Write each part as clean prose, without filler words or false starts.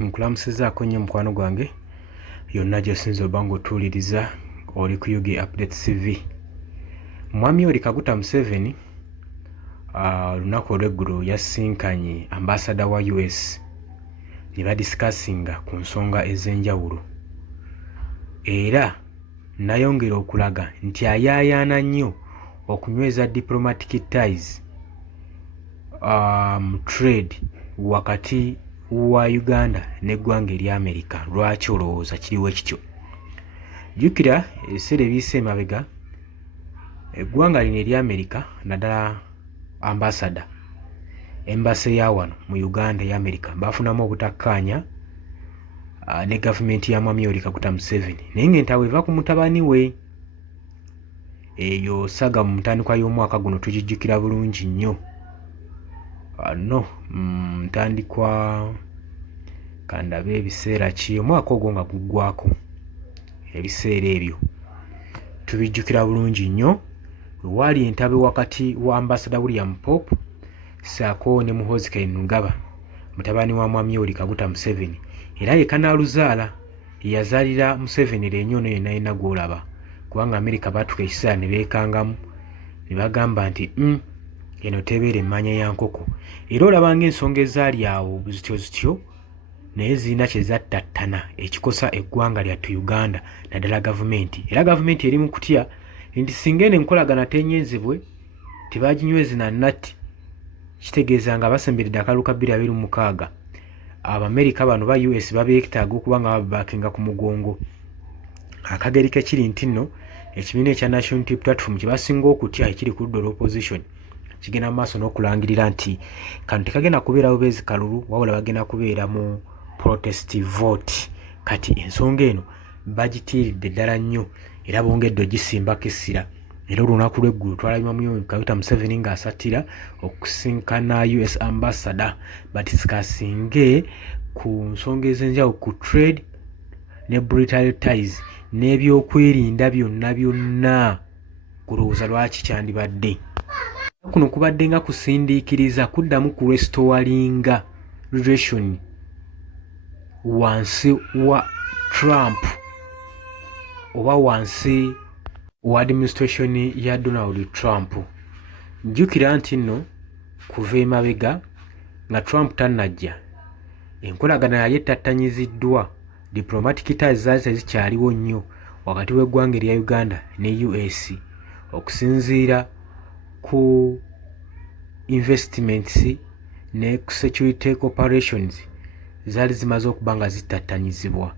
Nkulamusizaako nnyo mukwano gwange yonna gy'osinza oba ng'otuwuliriza oli ku UG Update TV. Mwami oli Kaguta Museveni olunaku olw'eggulu yasisinkanye ambassador wa US ne badisikasinga ku nsonga ez'enjawulo, era nayongera okulaga nti ayaayaana nnyo okunyweza diplomatic ties trade wakati wa Uganda n'eggwanga erya America. Lwaki olowooza kiriwo ekityo? Jjukira ebiseera ebiyise emabega eggwanga lino erya America naddala ambassador embassy ya wano mu Uganda eya America bafunamu obutakkaanya ne gavumenti ya Mwami oli Kaguta Museveni, naye ng'entawe eva ku mutabani we. Eyo saga mu ntandikwa y'omwaka guno tugijjukira bulungi nnyo. Ntandikwa kandabe ebiseera ki omwaka ogwo nga guggwako, ebiseera ebyo tubijjukira bulungi nnyo. Waali entabe wakati wa ambassador William Pope ssaako ne Muhoozi Kainerugaba mutabani wa Mwami oli Kaguta Museveni, era ye kanaaluzaala yazaalira Museveni lenyono yonna yenna gw'olaba, kubanga America baatuka ekiseera ne beekangamu ne bagamba nti eno tebeera emmanya ya nkoko. Era olaba ng'ensonga ezaali awo buzityo naye zirina kye zattattana ekikosa eggwanga lyattu Uganda naddala gavumenti. Era gavumenti eri mu kutya nti singa eno enkolagana tenyenzebwe tebaginyweze na nnatti, kitegeeza nga basemberedde akalulu ka 2026 Abamerika bano ba US babeetaaga okuba nga babakinga ku mugongo. Akageri kekiri nti nno ekibiina ekya National Unity Platform kye basinga okutya ekiri ku ludda olw'opposition kigenda mu maaso n'okulangirira nti kano tekagenda kubeera bubeezi kalulu, wabula bagenda kubeera mu protest vote. Kati ensonga eno bagitiiridde ddala nnyo era bongedde ogisimbako essira. Era olunaku lw'eggulu twalabye Mwami Kaguta Museveni ng'asattira okusinkana US ambassador badisikasinge ku nsonga ez'enjawulo ku trade ne bilateral ties n'ebyokwerinda byonna. Kulowooza lwaki kyandibadde kuno kubadde nga kusindiikiriza kuddamu ku restoringa relation wansi wa Trump oba wansi wa administration ya Donald Trump. Njukira nti nno kuva emabega nga Trump tannajja enkolagana yali etattanyiziddwa, diplomatic ties zaali tezikyaliwo nnyo wakati w'eggwanga erya Uganda ne US okusinziira ku investments ne security corporations zaali zimaze okuba nga zitattanyizibwa,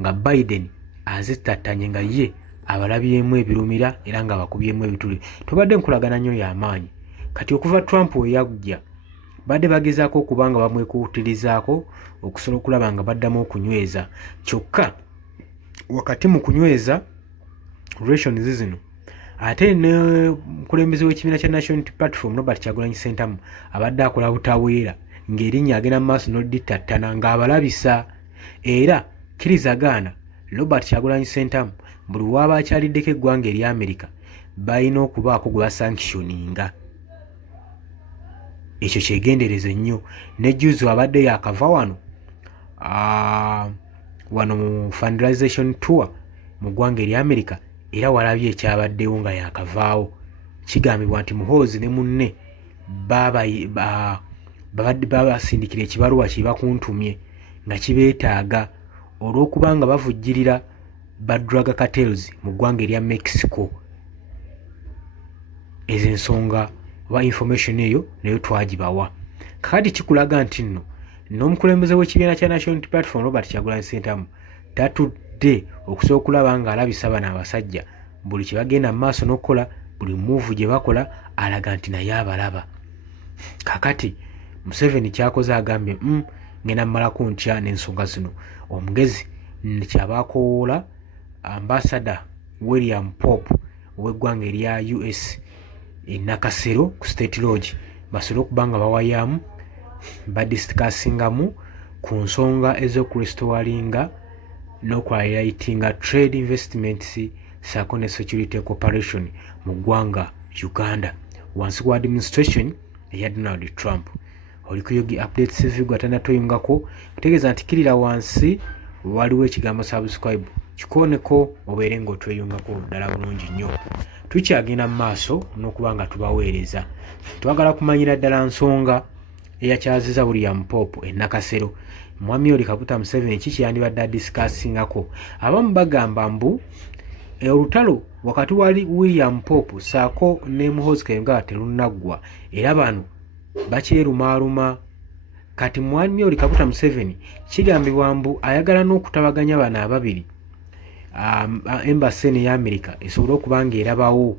nga Biden azitattanye nga ye abalabyemu ebirumira era nga bakubyemu ebituli. Tubadde nkolagana nnyo y'amaanyi. Kati okuva Trump we yajja badde bagezaako okuba nga bamwekuutirizaako okusobola okulaba nga baddamu okunyweza, kyokka wakati mu kunyweza relations zino ate n'omukulembeze w'ekibiina kya National Unity Platform Robert Kyagulanyi Ssentamu abadde akola butaweera ng'erinnya agenda mu maaso n'oditattana ng'abalabisa. Era kirizagaana Robert Kyagulanyi Ssentamu buli waaba akyaliddeko eggwanga erya America balina okubaako gwe basankishoninga. Ekyo kyegendereze nnyo. Ne juzi abadde yakava wano mu fundraisation tour mu ggwanga erya America, era walabye ekyabaddewo nga yakavaawo. Kigambibwa nti Muhoozi ne munne babadde babasindikira ekibaluwa kye bakuntumye nga kibeetaaga olw'okuba nga bavujjirira ba drug cartels mu ggwanga erya Mexico. Ezo ensonga oba information eyo nayo twagibawa. Kakati kikulaga nti nno n'omukulembeze w'ekibiina kya National Unity Platform Robert Kyagulanyi Ssentamu tatudde okusobola okulaba ng'alabisa bano abasajja buli kye bagenda mu maaso n'okukola, buli move gye bakola alaga nti naye abalaba. Kakati Museveni kyakoze agambye ngenda mmalako ntya n'ensonga zino. Omugezi kyabaakowoola ambassador William Pope ow'eggwanga erya US e Nakasero ku State Lodge basobole okuba nga bawayaamu badisikasingamu ku nsonga ez'okurestoringa n'okwalightinga trade investments ssaako ne security cooperation mu ggwanga Uganda wansi wa administration eya Donald Trump. oli ku Yogi Updates TV gwatanatoyungako kutegeeza nti kirira wansi waliwo ekigambo subscribe kikooneko obeere ng'otweyungako ddala bulungi nnyo. Tukyagenda mu maaso n'okuba nga tubaweereza. Twagala kumanyira ddala nsonga eyakyaziza William Pope e Nakasero. Mwami Yoweri Kaguta Museveni kiki yandibadde adisikaasingako. Abamu bagamba mbu olutalo wakati wali William Pope saako ne Muhoozi Kayinungaba terunaggwa era bano bakirumaaluma. Kati Mwami Yoweri Kaguta Museveni kigambibwa mbu ayagala n'okutabaganya bano ababiri embassy eya America esobole okuba ng'erabawo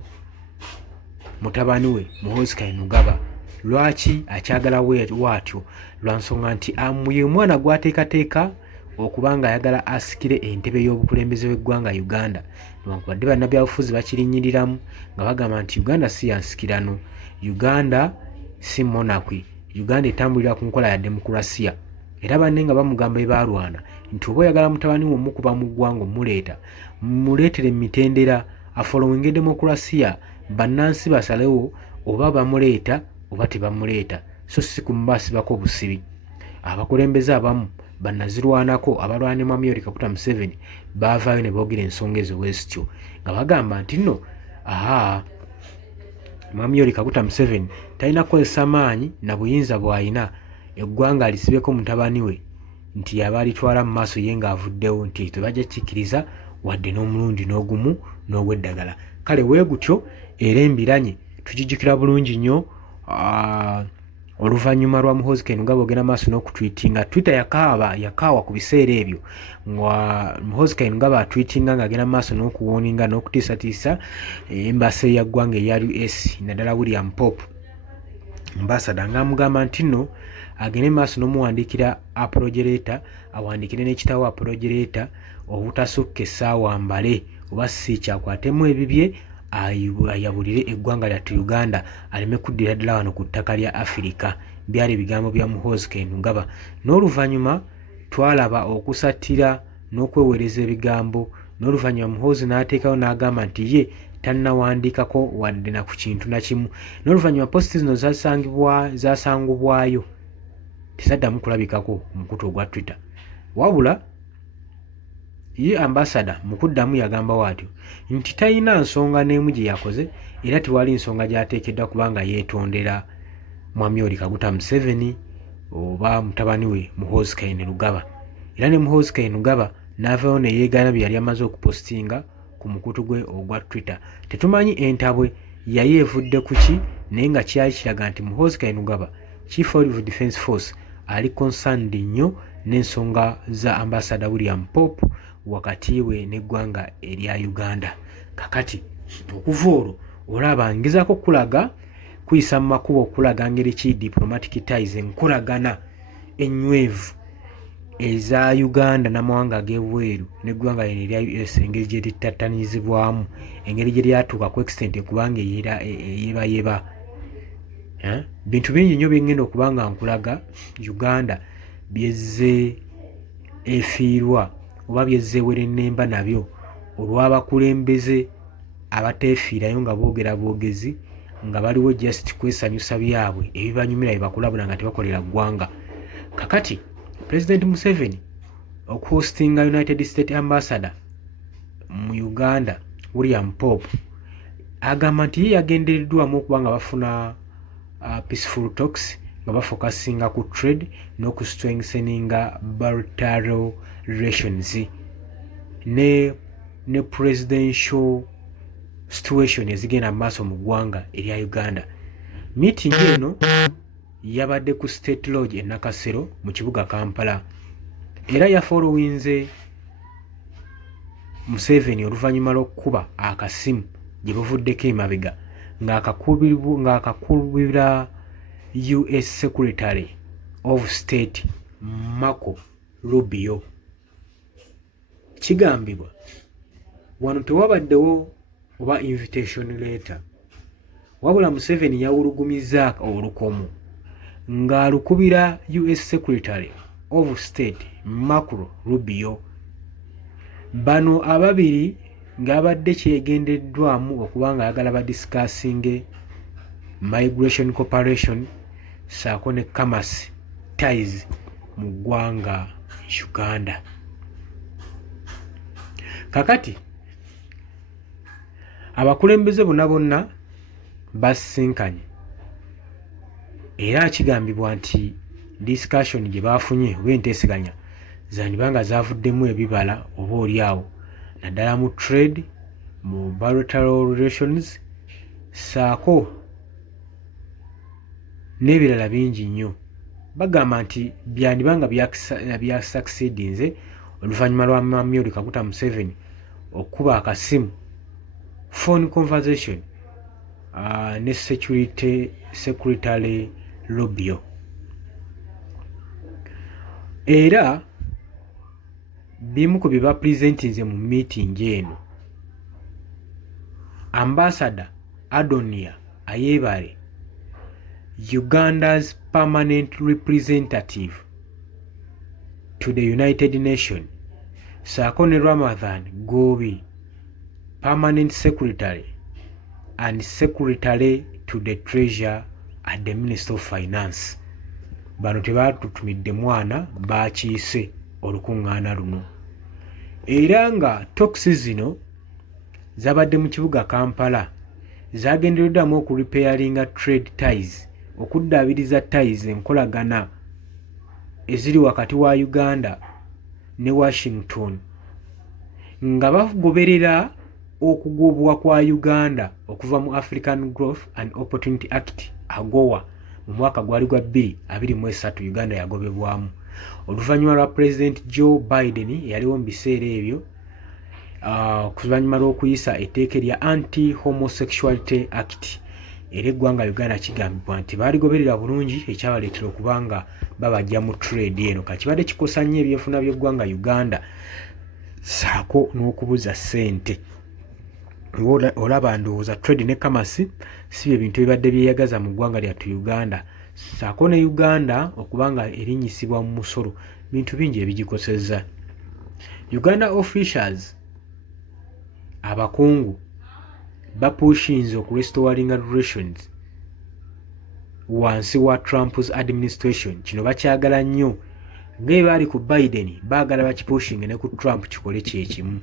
mutabani we Muhoozi Kayinungaba. Lwaki akyagala bw'atyo? Lwa nsonga nti ye mwana gwateekateeka okuba ng'ayagala asikire entebe y'obukulembeze bw'eggwanga Uganda, newankubadde bannabyabufuzi bakirinyiriramu nga bagamba nti Uganda si yansikirano, Uganda si monarchy, Uganda etambulira ku nkola ya demokulasiya. Era banne nga bamugamba ebalwana nti oba oyagala mutabani we omukuba mu ggwanga mumuleetere emitendera afolowinga demokulasiya, bannansi basalewo oba bamuleeta oba tebamuleeta, so si kumubasibako obusibi. Abakulembeze abamu bannazirwanako abalwana Mwami Yoweri Kaguta Museveni baavaayo ne boogera ensonga ezo bwezityo nga bagamba nti nno Mwami Yoweri Kaguta Museveni talina kukozesa maanyi na buyinza bw'alina eggwanga alisibeko mutabani we nti yaba alitwala mu maaso ye ng'avuddewo nti tebajja kikkiriza wadde n'omulundi n'ogumu n'ogw'eddagala. Kale weegutyo era embiranye tugijjukira bulungi nnyo oluvannyuma lwa Muhoozi Kayinungaba ogenda maaso n'okutwitinga. Twitter yakaawa ku biseera ebyo nga Muhoozi Kayinungaba atwitinga ng'agenda maaso n'okuwooninga n'okutiisatiisa embassy ya ggwanga eya US naddala William Pope ambassador ng'amugamba nti nno agende maaso n'omuwandiikira apologereta, awandiikire n'ekitabo apologereta obutasukka essaawa mbale oba si kyakwatemu ebibye ayabulire eggwanga lyattu Uganda aleme kuddira ddala wano ku ttaka lya Afirika. Byali ebigambo bya Muhoozi Kayinungaba. N'oluvannyuma twalaba okusattira n'okweweereza ebigambo, n'oluvannyuma Muhoozi n'ateekawo n'agamba nti ye tannawandiikako wadde na ku kintu na kimu. N'oluvannyuma positi zino zasangubwayo tezaddamu kulabikako ku mukutu ogwa Twitter, wabula ye ambassador mu kuddamu yagamba waatyo nti talina nsonga n'emu gye yakoze era tewali nsonga gy'ateekeddwa kubanga yeetondera Mwami Yoweri Kaguta Museveni oba mutabani we Muhoozi Kayinungaba. Era ne Muhoozi Kayinungaba n'avaayo ne yeegaana bye yali amaze okupostinga ku mukutu gwe ogwa Twitter. Tetumanyi entabwe yali evudde ku ki naye nga kyali kiraga nti Muhoozi Kayinungaba Chief of Defence Force ali concerned nnyo n'ensonga za ambassador William Pope wakati we n'eggwanga erya Uganda. Kakati okuva olwo olaba ngezaako kulaga kuyisa mu makubo okulaga ngeri ki diplomatic ties enkolagana enywevu eza Uganda n'amawanga ag'ebweru n'eggwanga erya US engeri gye littattanyizibwamu, engeri gye lyatuuka ku extent kubanga yebayeba. Bintu bingi nnyo bingenda okuba nga nkulaga Uganda byezze efiirwa oba byezzeewera ennemba nabyo olw'abakulembeze abateefiirayo nga boogera boogezi nga baliwo just kwesanyusa byabwe ebibanyumira byebakulabula nga tebakolera ggwanga. Kakati President Museveni okuhostinga United States Ambassador mu Uganda William Pope agamba nti ye yagendereddwamu okuba nga bafuna peaceful talks nga bafokasinga ku trade n'okustrengtheninga bilateral relations ne presidential situation ezigenda mu maaso mu ggwanga erya Uganda. Meeting eno yabadde ku State Lodge e Nakasero mu kibuga Kampala era yafolowinze Museveni oluvannyuma lw'okukuba akasimu gye buvuddeko emabega ng'akakubira US Secretary of State Marco Rubio. Kigambibwa wano tewabaddewo oba invitation letter, wabula Museveni yawulugumiza olukomo ng'alukubira US Secretary of State Marco Rubio. Bano ababiri ng'abadde kyegendeddwamu okuba nga ayagala badiscussing migration cooperation, ssaako ne Kamasi ties mu ggwanga Uganda. Kakati abakulembeze bonna basisinkanye era kigambibwa nti discussion gye baafunye oba enteeseganya zandibanga zaavuddemu ebibala oba oliawo naddala mu trade, mu bilateral relations ssaako n'ebirala bingi nnyo. Bagamba nti byandibanga bya succeedinze oluvannyuma lwa Yoweri Kaguta Museveni okuba akasimu phone conversation ne Secretary Rubio. Era bimu ku bye bapresentinze mu meeting eno, Ambassador Adonia Ayebare, Uganda's permanent representative to the United Nations, ssaako ne Ramadhan Gobi, permanent secretary and secretary to the treasurer at the Minister of Finance. Bano tebatutumidde mwana baakiise olukuŋŋaana luno. Era nga talks zino zabadde mu kibuga Kampala zagendereddwamu okurepairinga trade ties, okuddaabiriza ties enkolagana eziri wakati wa Uganda ne Washington, nga bagoberera okugobwa kwa Uganda okuva mu African Growth and Opportunity Act AGOA mu mwaka gwali gwa 2023 Uganda yagobebwamu oluvannyuma lwa President Joe Biden yaliwo mu biseera ebyo okuvannyuma lw'okuyisa etteeka erya Anti-Homosexuality Act. Era eggwanga Uganda kigambibwa nti baaligoberera bulungi ekyabaleetera okubanga babajja mu trade eno kakibadde kikosa nnyo ebyefuna by'eggwanga Uganda ssaako n'okubuza ssente. Olaba ndowooza trade ne Kamasi si bye bintu ebibadde byeyagaza mu ggwanga lyattu Uganda, ssaako ne Uganda okubanga erinnyisibwa mu musolo, bintu bingi ebigikosezza. Uganda officials abakungu bapushinze okurestoringa relations wansi wa Trump's administration. Kino bakyagala nnyo ng'e baali ku Biden baagala bakipushinge ne ku Trump kikole kyekimu.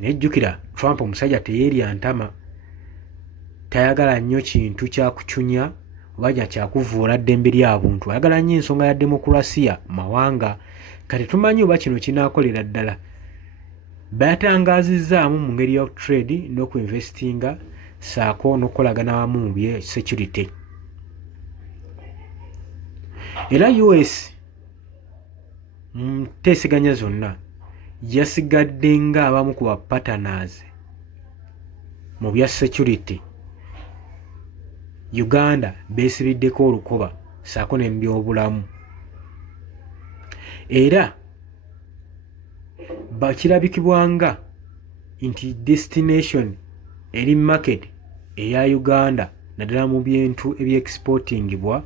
Nejjukira Trump omusajja teyeerya ntama, tayagala nnyo kintu kyakucunya oba kyakuvuula ddembe ly'abuntu, ayagala nnyo ensonga ya demokulasiya mawanga. Kati tumanyi oba kino kinaakolera ddala. Batangazizzaamu mu ngeri ya trade n'okuinvestinga ssaako n'okukolagana wamu mu bye security. Era US mu nteeseganya zonna yasigadde nga abamu ku bapartners mu bya security. Uganda beesibiddeko olukoba ssaako ne mu byobulamu. Era bakirabikibwanga nti destination eri market eya Uganda naddala mu bintu ebyexportingibwa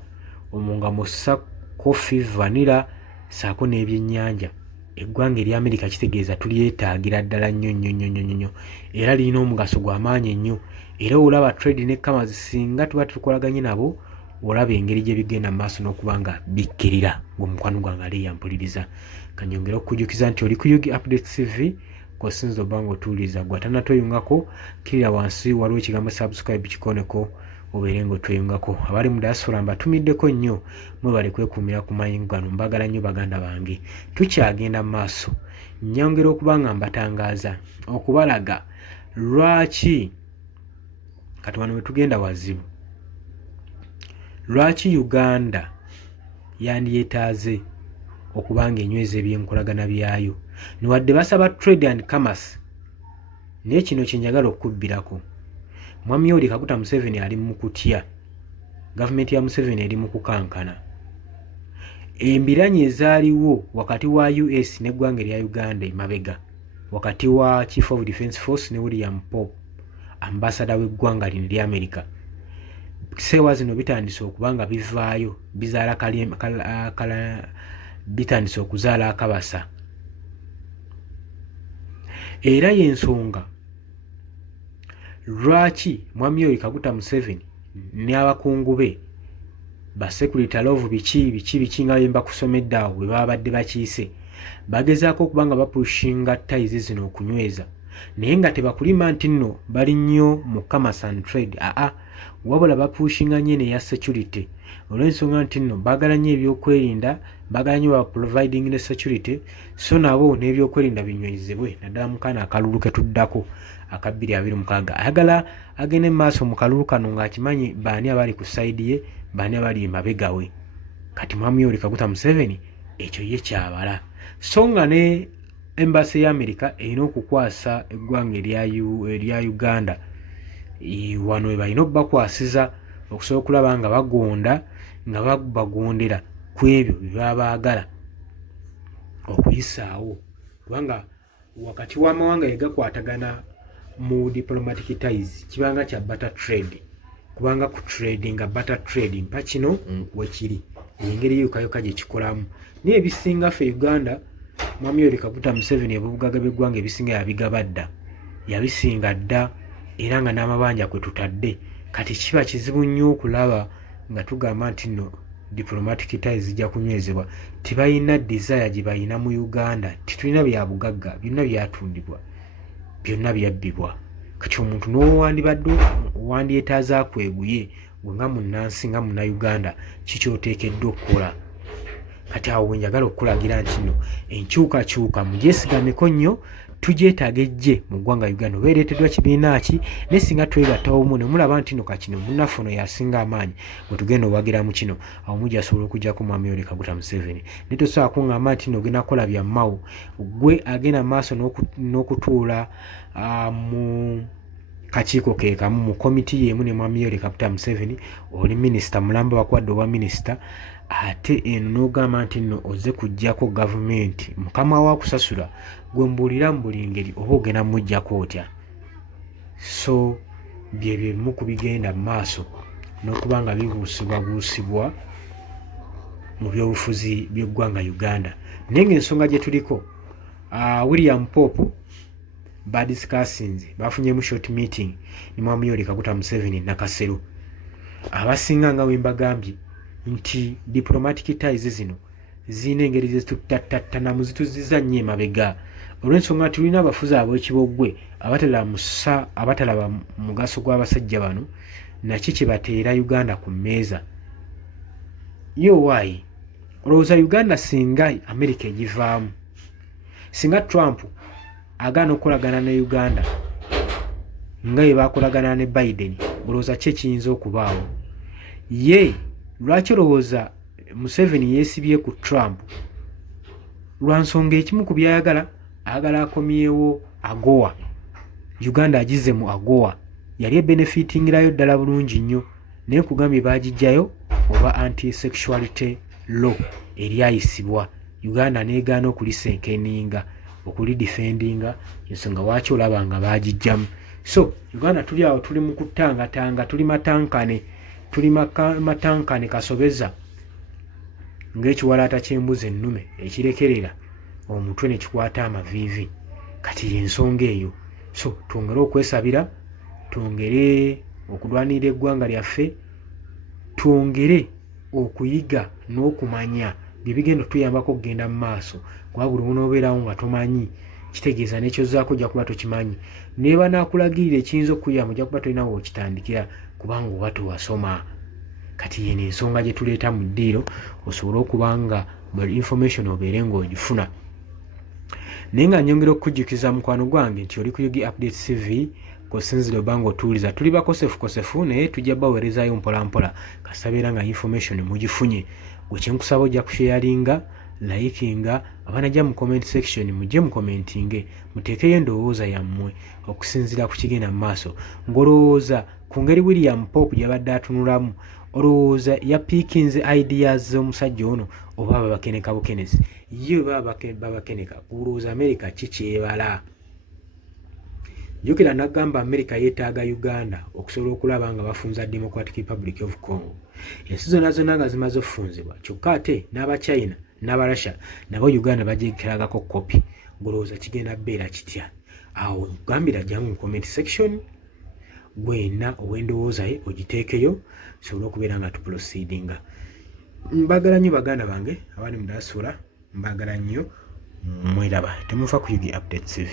omunga musa, coffee, vanilla ssaako n'ebyennyanja. Eggwanga erya Amerika kitegeeza tulyetaagira ddala nnyo era lirina omugaso gw'amaanyi ennyo. Era olaba trade ne Kamasi singa tuba tukolaganye nabo, olaba engeri gye bigenda mu maaso n'okubanga bikkirira. Ng'omukwano gwange ali yampuliriza kanyongera okukujjukiza nti oli ku Yugi Updates TV kw'osinza obba ng'otuwuliriza. Gwe atannatweyungako kirira wansi waliwo ekigambo subscribe kikoneko obeere ng'otweyungako. Abali mu diaspora mbatumiddeko nnyo, mwebale kwekuumira ku mayingo gano, mbagala nnyo baganda bange. Tukyagenda mu maaso, nnyongera okuba nga mbatangaaza okubalaga lwaki kati wano we tugenda wazibu, lwaki Uganda yandyetaaze okubanga enyweza ebyenkolagana byayo niwadde basaba trade and Kamasi. Naye kino kye njagala okubbirako, Mwami Yoweri Kaguta Museveni ali mu kutya, gavumenti ya Museveni eri mu kukankana. Embiranye ezaaliwo wakati wa US n'eggwanga erya Uganda emabega, wakati wa Chief of Defence Force ne William Pope, ambassador w'eggwanga lino erya America, seewa zino bitandise okubanga bivaayo bizaala bitandise okuzaala akabasa. Era y'ensonga lwaki Mwami Yoweri Kaguta Museveni ne abakungu be ba secretary of biki nga bemba kusomedde awo bwe baba badde bakiise bagezaako okuba nga bapushinga ties zino okunyweza naye nga tebakulima nti nno bali nnyo mu commerce and trade wabula bapushinga nnyo eya security olw'ensonga nti nno baagala nnyo ebyokwerinda baagala nnyo ba providing ne security so nabo n'ebyokwerinda binywezebwe naddala mu kaana akalulu ke tuddako aka 2026 ayagala agende maaso mu kalulu kano ng'akimanyi baani abali ku side ye baani abali emabega we kati Mwami Yoweri Kaguta Museveni ekyo ye kyabala so nga ne embassy ya America erina okukwasa eggwanga erya Uganda wano we balina okubakwasiza okusobola okulaba nga bagonda nga bagondera ku ebyo bye baba baagala okuyisaawo kubanga wakati w'amawanga egakwatagana mu diplomatic ties kibanga kya butter trade kubanga ku trading nga butter trading mpa kino wekiri engeri yukayoka gye kikolamu naye ebisinga ffe Uganda Mwami Yoweri Kaguta Museveni ebubugaga bw'eggwanga ebisinga yabigabadda yabisinga dda era nga n'amabanja kwe tutadde kati kiba kizibu nnyo okulaba nga tugamba nti nno diplomatic ties zijja kunywezebwa tibalina desire gye balina mu Uganda titulina bya bugagga byonna byatundibwa byonna byabbibwa kati omuntu n'owandibadde wandyetaaza kweguye gwe nga munnansi nga munnauganda kikyoteekeddwa okukola kati awo wenjagala okukulagira nti nno enkyukakyuka mugyesigameko nnyo tugyetaaga ejje mu ggwanga Uganda oba ereeteddwa kibiina ki naye singa twegattawo mu ne mulaba nti nno kakino munnaffe ono yasinga amaanyi bwe tugenda owagira mu kino awo mujja asobola okuggyako Mwami Yoweri Kaguta Museveni naye tosobola kuŋŋamba nti nno ogenda kukola bya mmawo gwe agenda maaso n'okutuula mu kakiiko ke kamu mu komiti yemu ne Mwami Yoweri Kaguta Museveni oli minisita mulamba bakwadde obwa minisita ate eno n'ogamba nti nno ozze kuggyako gavumenti mukama wa kusasula gwe mbuulira mu buli ngeri oba ogenda muggyako otya so byebyo ebimu ku bigenda mu maaso n'okuba nga bibuusibwabuusibwa mu byobufuzi by'eggwanga Uganda naye ng'ensonga gye tuliko William Pope badiscussinze bafunyemu short meeting ne Mwami Yoweri Kaguta Museveni Nakasero abasinga nga wembagambye nti diplomatic ties zino zina engeri zezitutattattanamu zituziza nnyo emabega olw'ensonga nti tulina abafuzi ab'ekibogwe abatalaba mugaso gw'abasajja bano naki kye bateera Uganda ku mmeeza yo waayi olowooza Uganda singa America egivaamu singa Trump agaana okukolagana ne Uganda nga ye bakolagana ne Biden olowooza ki ekiyinza okubaawo ye lwaki olowooza Museveni yeesibye ku Trump lwa nsonga ekimu ku byayagala ayagala akomyewo AGOA Uganda agize mu AGOA yali ebenefitingirayo ddala bulungi nnyo naye kugambye baagijjayo oba anti-sexuality law eryayisibwa Uganda neegaana okulisenkeninga okulidefendinga ensonga waaki olaba nga baagijjamu so Uganda tuli awo tuli mu kutangatanga tuli matankane kasobeza ng'ekiwalaata ky'embuzi ennume ekirekerera omutwe ne kikwata amaviivi kati y'ensonga eyo so twongere okwesabira twongere okulwanirira eggwanga lyaffe twongere okuyiga n'okumanya bye bigenda tuyambako okugenda mu maaso kuba buli onoobeerawo nga tomanyi kitegeeza n'ekyozaako ojja kuba tokimanyi naye banaakulagirira ekiyinza okukuyamba ojja kuba tolinawo okitandikira kubanga oba tewasoma kati yeno ensonga gye tuleeta mu ddiiro osobole okuba nga buli information obeere ng'ogifuna naye nga nyongera okukujjukiza mukwano gwange nti oli ku Yugi Update TV kosinzire oba ng'otuuliza tuli bakosefu naye tujja baweerezaayo mpolampola kasabeera nga information mugifunye gwe kyenkusaba ojja kusharinga likinga abanajja mu comment section mujje mu commentinge muteekeyo endowooza yammwe okusinziira ku kigenda mu maaso ng'olowooza ku ngeri William Pope gy'abadde atunulamu olowooza yapiikinze ideas z'omusajja ono oba babakeneka bukenezi ye babakeneka kulowooza America kikyebala jjukira n'agamba America yeetaaga Uganda okusobola okulaba nga bafunza Democratic Republic of Congo ensi zonna nga zimaze okufunzibwa kyokka ate n'Abachina n'Abarussia nabo Uganda bagyekeragako kopi ng'olowooza kigenda bbeera kitya awo nkugambira jjangu mu comment section gwena ow'endowooza ye ogiteekeyo sobole okubeera nga tuproceedinga Mbagala nnyo baganda bange abali mu diaspora, mbagala nnyo, mweraba. Temuva ku UG Updates TV.